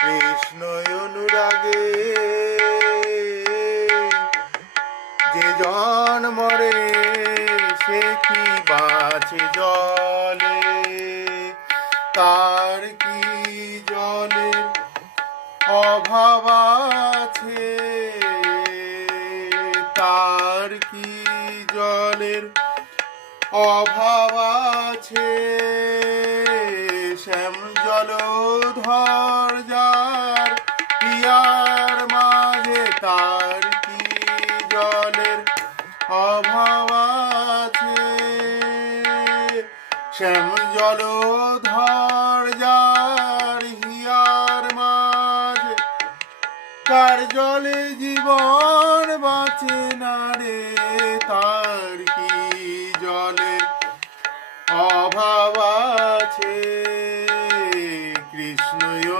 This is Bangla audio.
কৃষ্ণ অনুরাগে যে জন মরে সে কি বাঁচে জলে? তার কি জলের অভাব আছে? তার কি জলের অভাব আছে? শ্যাম জলধর পিয়ার মাঝে তার কি জলের অভাব আছে? শ্যাম জলধর যার হিয়ার মাঝে, তার জলে জীবন বাঁচে না রে, তার কি জলে অভাব